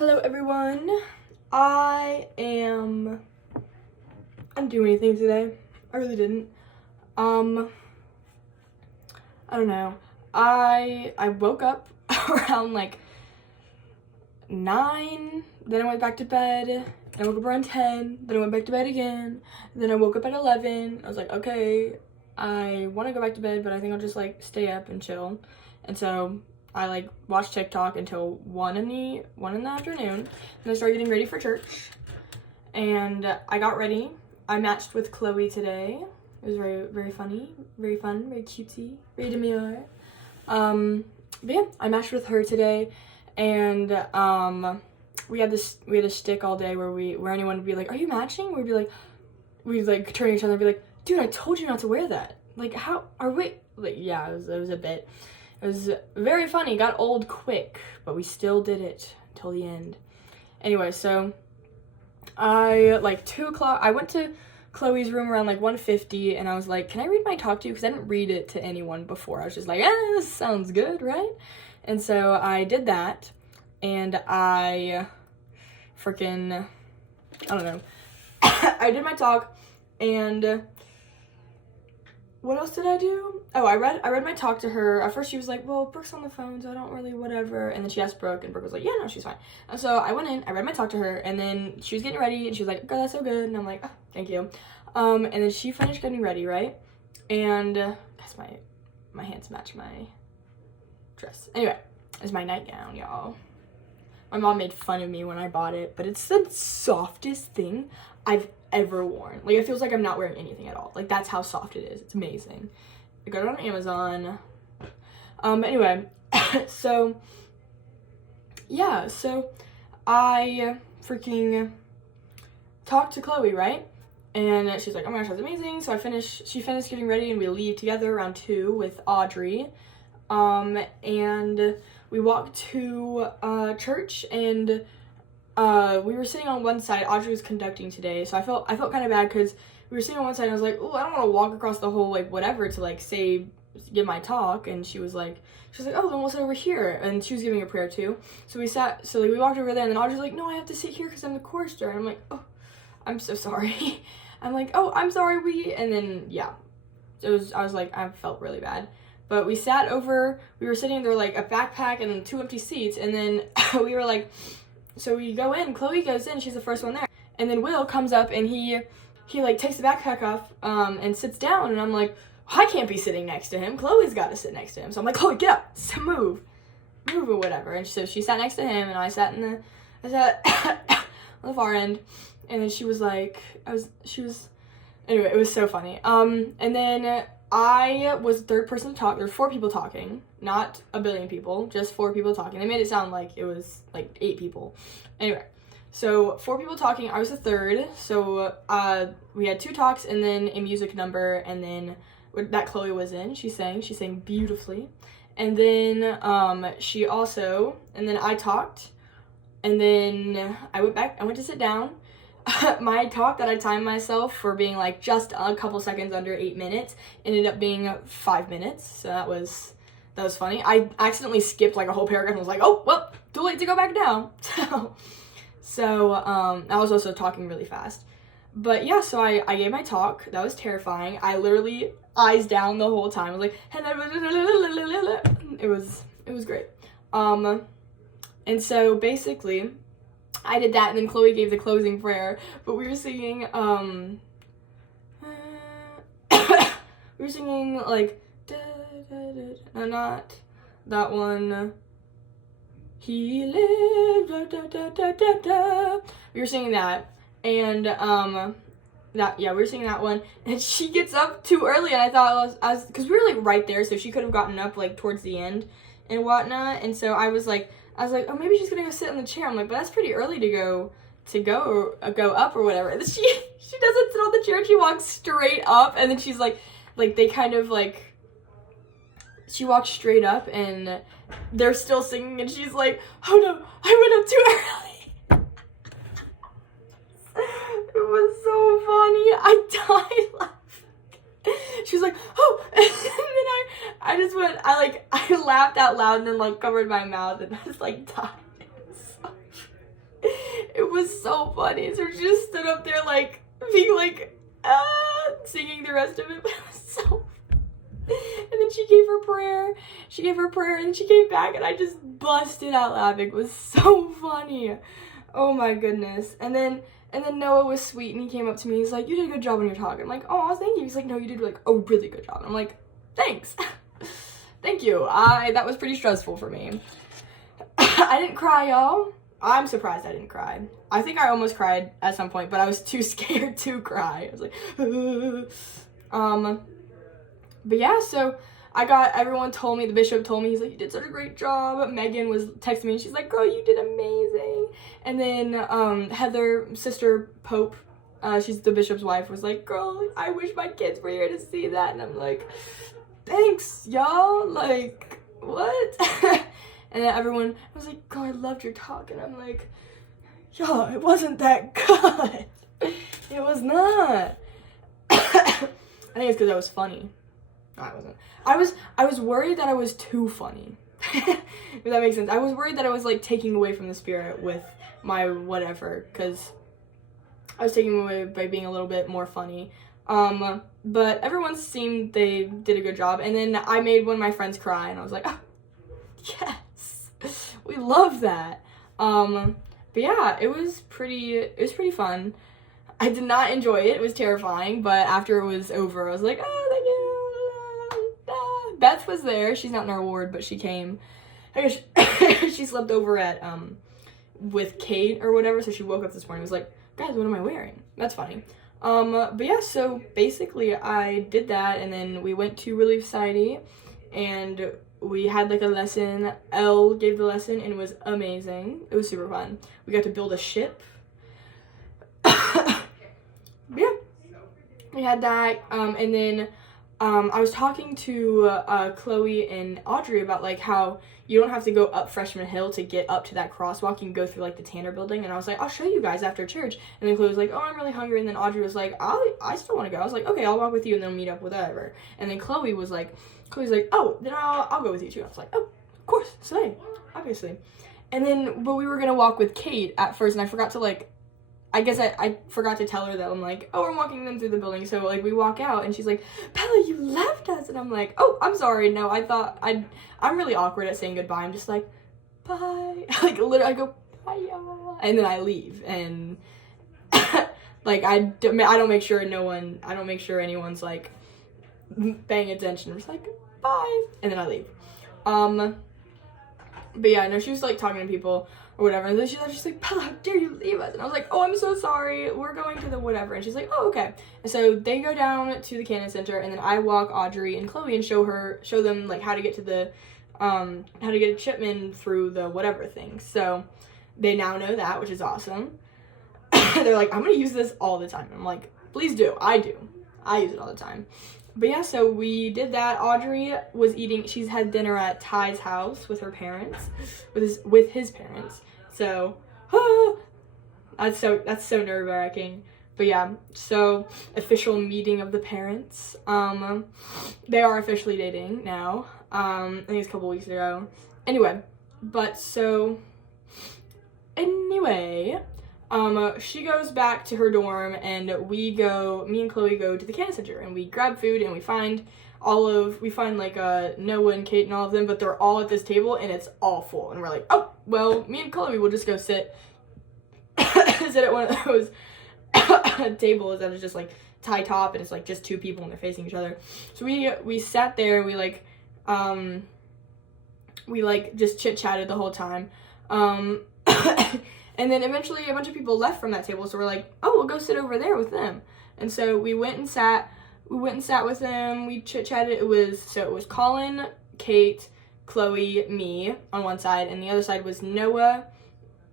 Hello everyone. I didn't do anything today. I really didn't. I don't know. I woke up around like 9, then I went back to bed, then I woke up around 10, then I went back to bed again, then I woke up at 11. I was like, okay, I want to go back to bed, but I think I'll just like stay up and chill. And so I like watched TikTok until 1 in the afternoon, and I started getting ready for church. And I got ready. I matched with Chloe today. It was very, very funny, very fun, very cutesy, very demure. But yeah, I matched with her today, and we had a shtick all day where anyone would be like, "Are you matching?" We'd turn to each other and be like, "Dude, I told you not to wear that. Like, how are we?" Like, yeah, it was a bit. It was very funny. Got old quick, but we still did it till the end. Anyway, so I like 2 o'clock. I went to Chloe's room around like 1:50, and I was like, "Can I read my talk to you?" Because I didn't read it to anyone before. I was just like, this sounds good, right? And so I did that, and I don't know. I did my talk, and what else did I do? Oh, I read my talk to her. At first she was like, well, Brooke's on the phone, so I don't really whatever. And then she asked Brooke, and Brooke was like, yeah, no, she's fine. And so I went in, I read my talk to her, and then she was getting ready, and she was like, girl, that's so good. And I'm like, oh, thank you. And then she finished getting ready, right? And that's my hands match my dress. Anyway, it's my nightgown, y'all. My mom made fun of me when I bought it, but it's the softest thing I've ever worn. Like, it feels like I'm not wearing anything at all. Like, that's how soft it is. It's amazing. I got it on Amazon. Anyway, so yeah, so I freaking talked to Chloe, right? And she's like, oh my gosh, that's amazing. So she finished getting ready, and we leave together around 2 with Audrey. And we walked to church, and we were sitting on one side. Audrey was conducting today, so I felt kind of bad because we were sitting on one side, and I was like, oh, I don't want to walk across the whole like whatever to like give my talk. And she was like, oh, then we'll sit over here. And she was giving a prayer too. So we walked over there, and then Audrey's like, no, I have to sit here because I'm the chorister. And I'm like, oh, I'm so sorry. I'm like, oh, I'm sorry. And then yeah, I was like, I felt really bad. But we were sitting there like a backpack and then 2 empty seats, and then we were like, so we go in, Chloe goes in, she's the first one there. And then Will comes up, and he like takes the backpack off and sits down, and I'm like, I can't be sitting next to him. Chloe's got to sit next to him. So I'm like, Chloe, get up, so move or whatever. And so she sat next to him, and I sat on the far end. And then she was like, anyway, it was so funny. And then I was the third person to talk. There were 4 people talking, not a billion people, just 4 people talking. They made it sound like it was like 8 people. Anyway, so 4 people talking. I was the third. So we had 2 talks and then a music number, and then that Chloe was in. She sang beautifully. And then and then I talked, and then I went to sit down. My talk that I timed myself for being like just a couple seconds under 8 minutes ended up being 5 minutes. So that was funny. I accidentally skipped like a whole paragraph and was like, oh, well, too late to go back down. So I was also talking really fast. But yeah, so I gave my talk. That was terrifying. I literally eyes down the whole time. I was like, it was great. And so basically I did that, and then Chloe gave the closing prayer, but we were singing, like, no, not that one, he lived, da, da, da, da, da. We were singing that, and, we were singing that one, and she gets up too early, and I thought because we were, like, right there, so she could have gotten up, like, towards the end and whatnot, and so I was like, oh, maybe she's gonna go sit in the chair. I'm like, but that's pretty early to go up or whatever. And then she doesn't sit on the chair. She walks straight up, and then she's like they kind of like, she walks straight up, and they're still singing, and she's like, oh no, I went up too early. It was so funny. I died laughing. She was like, oh, and then I laughed out loud and then like covered my mouth, and I just like died. was so funny. So she just stood up there like being like singing the rest of it, but it was so. And then she gave her prayer. She gave her prayer, and then she came back, and I just busted out laughing. It was so funny. Oh my goodness. And then Noah was sweet, and he came up to me. He's like, "You did a good job on your talk." I'm like, "Oh, thank you." He's like, "No, you did like a really good job." And I'm like, "Thanks." Thank you. That was pretty stressful for me. I didn't cry, y'all. I'm surprised I didn't cry. I think I almost cried at some point, but I was too scared to cry. I was like, but yeah, so everyone told me, the bishop told me, he's like, "You did such a great job." Megan was texting me, and she's like, "Girl, you did amazing." And then Heather, Sister Pope, she's the bishop's wife, was like, "Girl, I wish my kids were here to see that." And I'm like, "Thanks, y'all." Like, what? And then everyone was like, "Girl, I loved your talk." And I'm like, "Yo, it wasn't that good." It was not. I think it's because I was funny. No, I wasn't. I was worried that I was too funny. If that makes sense. I was worried that I was like taking away from the spirit with my whatever, because I was taking away by being a little bit more funny. But everyone seemed they did a good job. And then I made one of my friends cry, and I was like, "Oh, yes, we love that." But yeah, it was pretty fun. I did not enjoy it. It was terrifying, but after it was over, I was like, "Oh, thank you." Beth was there. She's not in our ward, but she came. I guess she slept over at with Kate or whatever, so she woke up this morning and was like, "Guys, what am I wearing?" That's funny. But yeah, so basically I did that, and then we went to Relief Society, and we had like a lesson. Elle gave the lesson, and it was amazing. It was super fun. We got to build a ship. Yeah, we had that, and then I was talking to Chloe and Audrey about like how you don't have to go up Freshman Hill to get up to that crosswalk. You can go through like the Tanner building, and I was like, "I'll show you guys after church." And then Chloe was like, "Oh, I'm really hungry." And then Audrey was like, I still want to go." I was like, "Okay, I'll walk with you, and then we'll meet up with whatever." And then Chloe's like, "Oh, then I'll go with you too." And I was like, "Oh, of course, slay, obviously." And then, but we were gonna walk with Kate at first, and I forgot to like. I guess I forgot to tell her that I'm like, "Oh, we're walking them through the building." So like we walk out, and she's like, "Bella, you left us." And I'm like, "Oh, I'm sorry. No, I thought I'm really awkward at saying goodbye. I'm just like, bye." Like literally I go, "Bye, y'all." And then I leave, and like I don't make sure anyone's like paying attention. I'm just like, "Bye." And then I leave. But yeah, no, she was like talking to people or whatever, and then she's just like, "Bella, how dare you leave us?" And I was like, "Oh, I'm so sorry, we're going to the whatever." And she's like, "Oh, okay." And so they go down to the Cannon Center, and then I walk Audrey and Chloe and show them like how to get to the how to get a Chipman through the whatever thing. So they now know that, which is awesome. They're like, "I'm gonna use this all the time." I'm like, "Please do." I use it all the time. But yeah, so we did that. Audrey was she's had dinner at Ty's house with her parents, with his parents. So, that's so nerve-wracking. But yeah, so official meeting of the parents. They are officially dating now. I think it's a couple weeks ago. Anyway, she goes back to her dorm, and me and Chloe go to the Cannon Center, and we grab food, and we find like Noah and Kate and all of them, but they're all at this table, and it's all full, and we're like, "Oh, well, me and Chloe will just go sit at one of those tables that is just like tie top, and it's like just two people, and they're facing each other." So we sat there, and we just chit-chatted the whole time. And then eventually a bunch of people left from that table, so we're like, "Oh, we'll go sit over there with them." And so we went and sat with them. We chit-chatted. It was Colin, Kate, Chloe, me on one side, and the other side was Noah,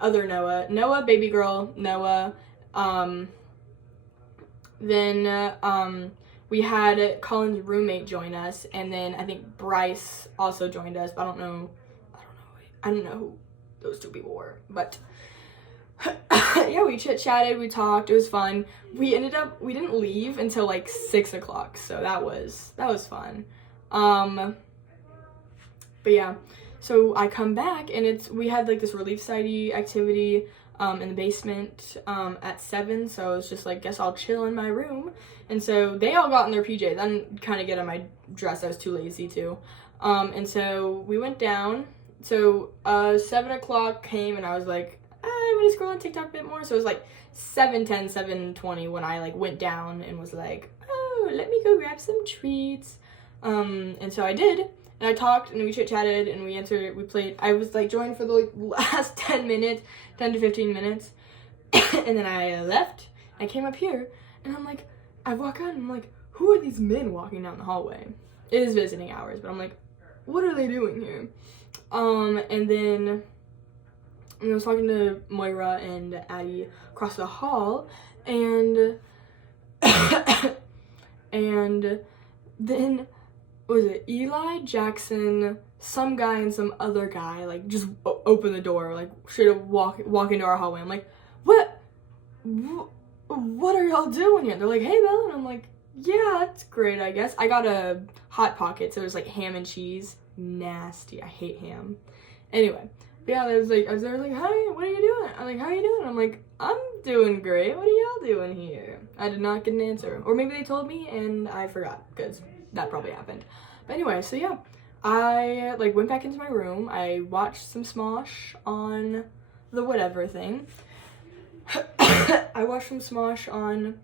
baby girl, Noah. Then we had Colin's roommate join us, and then I think Bryce also joined us, but I don't know who those two people were, but yeah, we chit-chatted, we talked, it was fun. We didn't leave until like 6 o'clock, so that was fun. But yeah, so I come back, and we had like this Relief Society activity. in the basement at 7, so I was just like, guess I'll chill in my room. And so they all got in their PJs. I didn't kind of get on my dress. I was too lazy to. And so we went down. So 7 o'clock came, and I was like, I'm gonna scroll on TikTok a bit more. So it was like 7:10, 7:20 when I like went down and was like, oh, let me go grab some treats. And so I did. And I talked, and we chit-chatted, and we played. I was, like, joined for the, like, last 10 to 15 minutes. And then I left. I came up here, and I'm like, I walk out, and I'm like, who are these men walking down the hallway? It is visiting hours, but I'm like, what are they doing here? And then I was talking to Moira and Addie across the hall, and, and then... was it Eli, Jackson, some guy, and some other guy, like, just open the door, like, straight up walk into our hallway. I'm like, what are y'all doing here? They're like, hey, Bella, and I'm like, yeah, that's great, I guess. I got a Hot Pocket, so it was, like, ham and cheese. Nasty. I hate ham. Anyway, yeah, I was there, like, hi, what are you doing? I'm like, how are you doing? I'm like, I'm doing great. What are y'all doing here? I did not get an answer. Or maybe they told me, and I forgot, because... that probably happened. But anyway, so yeah, I like went back into my room. I watched some Smosh on the whatever thing. I watched some Smosh on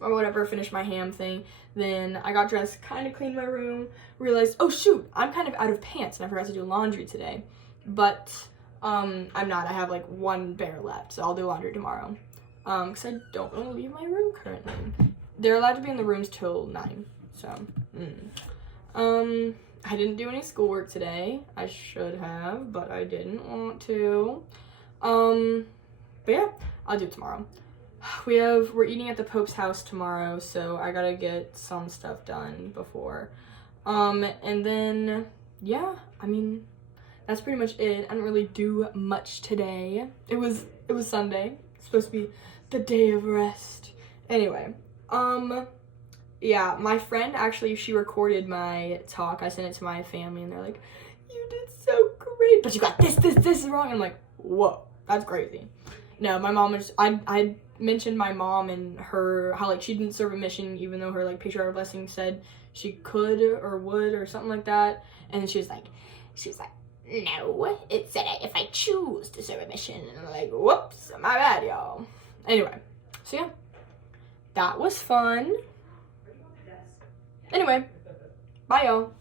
or whatever, finished my ham thing. Then I got dressed, kind of cleaned my room, realized, oh shoot, I'm kind of out of pants and I forgot to do laundry today. But I'm not. I have like one pair left, so I'll do laundry tomorrow. Because I don't want to leave my room currently. They're allowed to be in the rooms till 9. So, I didn't do any schoolwork today. I should have, but I didn't want to. But yeah, I'll do it tomorrow. We're eating at the Pope's house tomorrow, so I gotta get some stuff done before. And then, yeah, I mean, that's pretty much it. I didn't really do much today. It was Sunday. It's supposed to be the day of rest. Anyway, yeah, my friend actually, she recorded my talk. I sent it to my family, and they're like, you did so great, but you got this wrong. I'm like, whoa, that's crazy. No, my mom was, I mentioned my mom and her, how, like, she didn't serve a mission, even though her, like, patriarchal blessing said she could or would or something like that. And then she was like, no, it said if I choose to serve a mission. And I'm like, whoops, my bad, y'all. Anyway, so yeah, that was fun. Anyway, bye, y'all.